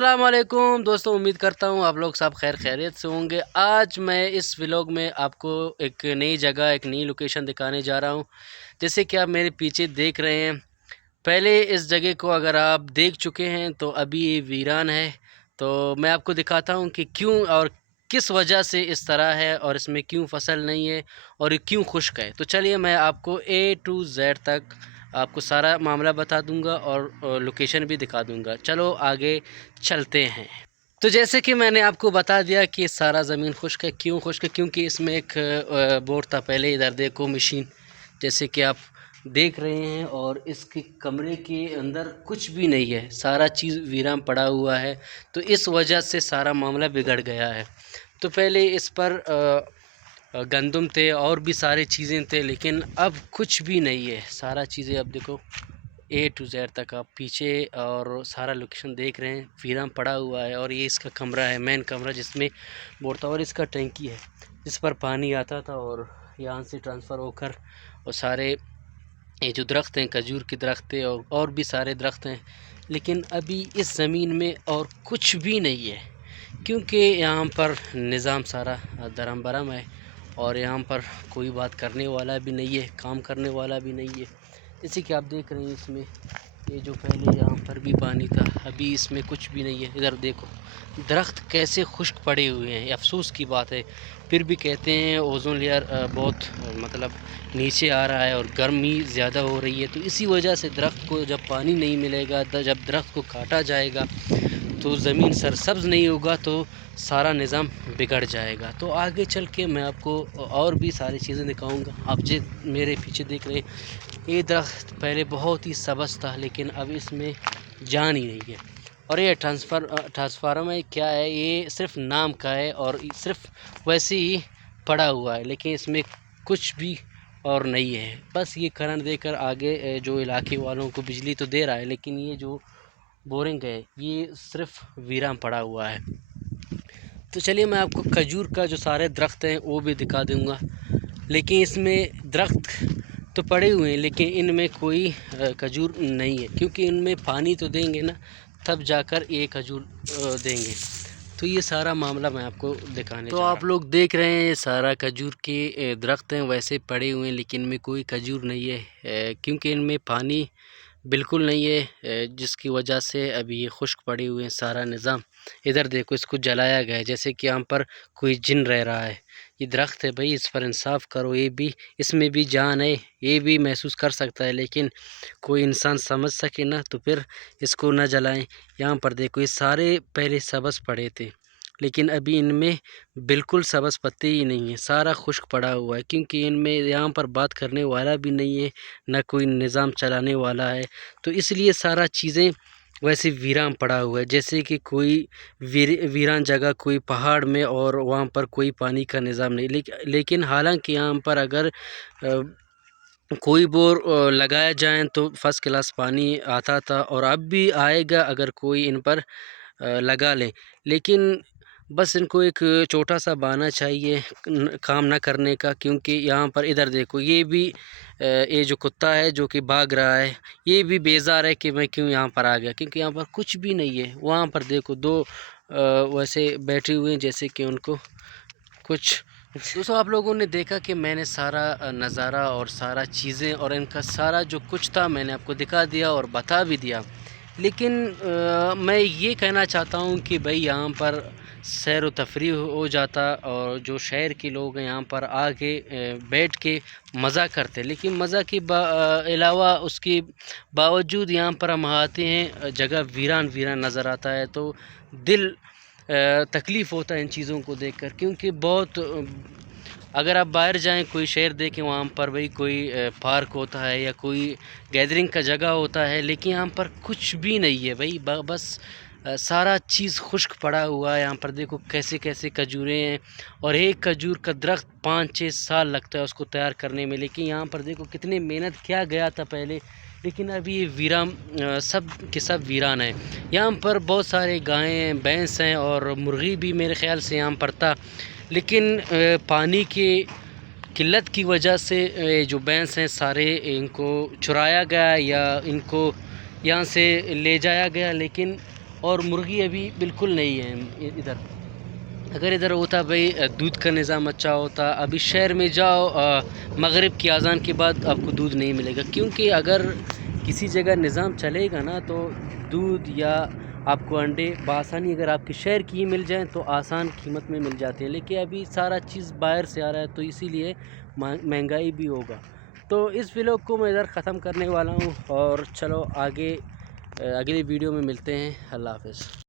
السلام علیکم دوستوں، امید کرتا ہوں آپ لوگ سب خیر خیریت سے ہوں گے۔ آج میں اس ولاگ میں آپ کو ایک نئی جگہ، ایک نئی لوکیشن دکھانے جا رہا ہوں۔ جیسے کہ آپ میرے پیچھے دیکھ رہے ہیں، پہلے اس جگہ کو اگر آپ دیکھ چکے ہیں تو ابھی یہ ویران ہے۔ تو میں آپ کو دکھاتا ہوں کہ کیوں اور کس وجہ سے اس طرح ہے، اور اس میں کیوں فصل نہیں ہے اور یہ کیوں خشک ہے۔ تو چلیے میں آپ کو A to Z تک آپ کو سارا معاملہ بتا دوں گا اور لوکیشن بھی دکھا دوں گا۔ چلو آگے چلتے ہیں۔ تو جیسے کہ میں نے آپ کو بتا دیا کہ سارا زمین خشک ہے۔ کیوں خشک ہے؟ کیونکہ اس میں ایک بور تھا پہلے، ادھر دیکھو مشین جیسے کہ آپ دیکھ رہے ہیں، اور اس کے کمرے کے اندر کچھ بھی نہیں ہے، سارا چیز ویران پڑا ہوا ہے۔ تو اس وجہ سے سارا معاملہ بگڑ گیا ہے۔ تو پہلے اس پر گندم تھے اور بھی سارے چیزیں تھے، لیکن اب کچھ بھی نہیں ہے۔ سارا چیزیں اب دیکھو A to Z تک آپ پیچھے اور سارا لوکیشن دیکھ رہے ہیں، ویران پڑا ہوا ہے۔ اور یہ اس کا کمرہ ہے، مین کمرہ، جس میں بور تھا، اور اس کا ٹینکی ہے جس پر پانی آتا تھا، اور یہاں سے ٹرانسفر ہو کر اور سارے یہ جو درخت ہیں، کھجور کے درخت ہیں اور بھی سارے درخت ہیں، لیکن ابھی اس زمین میں اور کچھ بھی نہیں ہے، کیونکہ یہاں پر نظام سارا درم برم ہے، اور یہاں پر کوئی بات کرنے والا بھی نہیں ہے، کام کرنے والا بھی نہیں ہے۔ جیسے کہ آپ دیکھ رہے ہیں، اس میں یہ جو پہلے یہاں پر بھی پانی تھا، ابھی اس میں کچھ بھی نہیں ہے۔ ادھر دیکھو درخت کیسے خشک پڑے ہوئے ہیں، افسوس کی بات ہے۔ پھر بھی کہتے ہیں اوزون لیئر بہت مطلب نیچے آ رہا ہے اور گرمی زیادہ ہو رہی ہے، تو اسی وجہ سے درخت کو جب پانی نہیں ملے گا، جب درخت کو کاٹا جائے گا تو زمین سرسبز نہیں ہوگا، تو سارا نظام بگڑ جائے گا۔ تو آگے چل کے میں آپ کو اور بھی ساری چیزیں دکھاؤں گا۔ آپ میرے پیچھے دیکھ رہے ہیں، یہ درخت پہلے بہت ہی سبز تھا، لیکن اب اس میں جان ہی نہیں ہے۔ اور یہ ٹرانسفارم ہے، کیا ہے یہ؟ صرف نام کا ہے اور صرف ویسے ہی پڑا ہوا ہے، لیکن اس میں کچھ بھی اور نہیں ہے۔ بس یہ کرنٹ دے کر آگے جو علاقے والوں کو بجلی تو دے رہا ہے، لیکن یہ جو بورنگ ہے یہ صرف ویران پڑا ہوا ہے۔ تو چلیے میں آپ کو کھجور کا جو سارے درخت ہیں وہ بھی دکھا دوں گا، لیکن اس میں درخت تو پڑے ہوئے ہیں، لیکن ان میں کوئی کھجور نہیں ہے، کیونکہ ان میں پانی تو دیں گے نا، تب جا کر یہ کھجور دیں گے۔ تو یہ سارا معاملہ میں آپ کو دکھانے جا رہا ہوں۔ تو آپ لوگ دیکھ رہے ہیں، یہ سارا کھجور کے درخت ہیں، ویسے پڑے ہوئے ہیں، لیکن ان میں کوئی کھجور نہیں ہے، کیونکہ ان میں پانی بالکل نہیں ہے، جس کی وجہ سے ابھی یہ خشک پڑے ہوئے ہیں سارا نظام۔ ادھر دیکھو، اس کو جلایا گیا ہے جیسے کہ یہاں پر کوئی جن رہ رہا ہے۔ یہ درخت ہے بھائی، اس پر انصاف کرو، یہ بھی اس میں بھی جان ہے، یہ بھی محسوس کر سکتا ہے، لیکن کوئی انسان سمجھ سکے نا تو پھر اس کو نہ جلائیں۔ یہاں پر دیکھو، یہ سارے پہلے سبز پڑے تھے، لیکن ابھی ان میں بالکل سبز پتے ہی نہیں ہیں، سارا خشک پڑا ہوا ہے، کیونکہ ان میں یہاں پر بات کرنے والا بھی نہیں ہے، نہ کوئی نظام چلانے والا ہے۔ تو اس لیے سارا چیزیں ویسے ویران پڑا ہوا ہے، جیسے کہ کوئی ویران جگہ، کوئی پہاڑ میں، اور وہاں پر کوئی پانی کا نظام نہیں۔ لیکن حالانکہ یہاں پر اگر کوئی بور لگایا جائیں تو فرسٹ کلاس پانی آتا تھا، اور اب بھی آئے گا اگر کوئی ان پر لگا لیں، لیکن بس ان کو ایک چھوٹا سا بہانہ چاہیے کام نہ کرنے کا، کیونکہ یہاں پر ادھر دیکھو، یہ بھی یہ جو کتا ہے جو کہ بھاگ رہا ہے، یہ بھی بیزار ہے کہ میں کیوں یہاں پر آ گیا، کیونکہ یہاں پر کچھ بھی نہیں ہے۔ وہاں پر دیکھو دو ویسے بیٹھے ہوئے ہیں، جیسے کہ ان کو کچھ دوستوں آپ لوگوں نے دیکھا کہ میں نے سارا نظارہ اور سارا چیزیں اور ان کا سارا جو کچھ تھا میں نے آپ کو دکھا دیا اور بتا بھی دیا، لیکن میں یہ کہنا چاہتا ہوں کہ بھائی یہاں پر سیر و تفریح ہو جاتا، اور جو شہر کے لوگ ہیں یہاں پر آ کے بیٹھ کے مزہ کرتے، لیکن مزہ کے علاوہ اس کے باوجود یہاں پر ہم آتے ہیں، جگہ ویران ویران نظر آتا ہے، تو دل تکلیف ہوتا ہے ان چیزوں کو دیکھ کر، کیونکہ بہت اگر آپ باہر جائیں کوئی شہر دیکھیں، وہاں پر بھائی کوئی پارک ہوتا ہے یا کوئی گیدرنگ کا جگہ ہوتا ہے، لیکن یہاں پر کچھ بھی نہیں ہے بھائی، بس سارا چیز خشک پڑا ہوا ہے۔ یہاں پر دیکھو کیسے کیسے کھجوریں ہیں، اور ایک کھجور کا درخت 5-6 سال لگتا ہے اس کو تیار کرنے میں، لیکن یہاں پر دیکھو کتنے محنت کیا گیا تھا پہلے، لیکن ابھی یہ ویران سب کے سب ویران ہیں۔ یہاں پر بہت سارے گائیں بھینس ہیں، اور مرغی بھی میرے خیال سے یہاں پر تھا، لیکن پانی کی قلت کی وجہ سے جو بھینس ہیں سارے ان کو چرایا گیا یا ان کو یہاں سے لے جایا گیا، لیکن اور مرغی ابھی بالکل نہیں ہے ادھر. اگر ادھر ہوتا بھائی دودھ کا نظام اچھا ہوتا. ابھی شہر میں جاؤ مغرب کی اذان کے بعد آپ کو دودھ نہیں ملے گا، کیونکہ اگر کسی جگہ نظام چلے گا نا تو دودھ یا آپ کو انڈے بآسانی اگر آپ کے شہر کی ہی مل جائیں تو آسان قیمت میں مل جاتے ہیں. لیکن ابھی سارا چیز باہر سے آ رہا ہے تو اسی لیے مہنگائی بھی ہوگا. تو اس ویلوگ کو میں ادھر ختم کرنے والا ہوں، اور چلو آگے اگلی ویڈیو میں ملتے ہیں. اللہ حافظ.